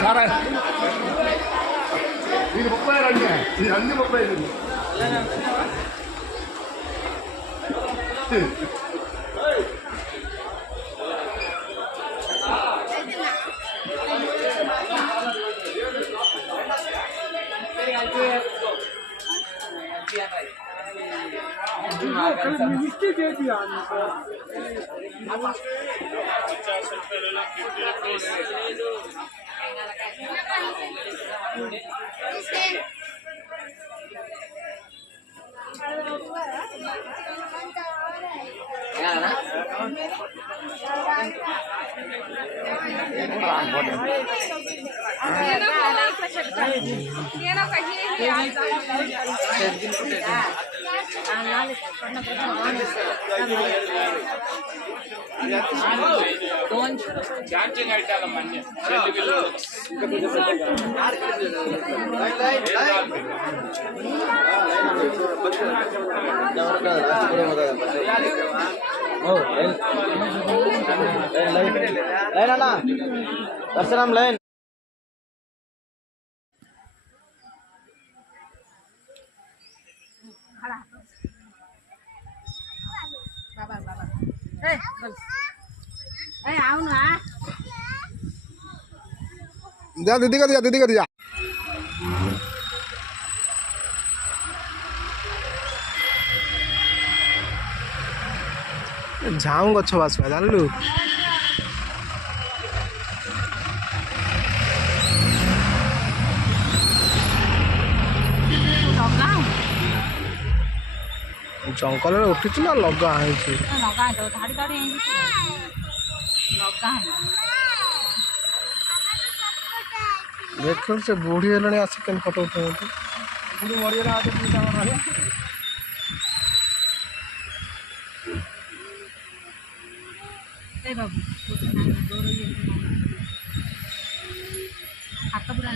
సారా ఇది 30 అండి ఇది అన్ని 30 ಚಾರ್ಜಿಂಗ್ ಆಯ್ತಲ್ಲ ಮೊನ್ನೆ లైన్ అన్న దర్శనం లైన్ అవునా दीदी का दिया झाऊ गछ बासवा जानलु जंगल में उठी ना लगा है देख से बुढ़ी है आस के फटो उठे बुढ़ी मरीगला हाथ पूरा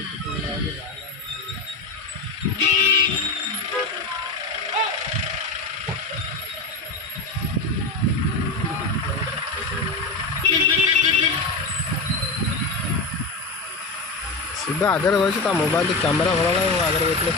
सीधा आगे बैठे मोबाइल कैमेरा भल ना आगे बैठे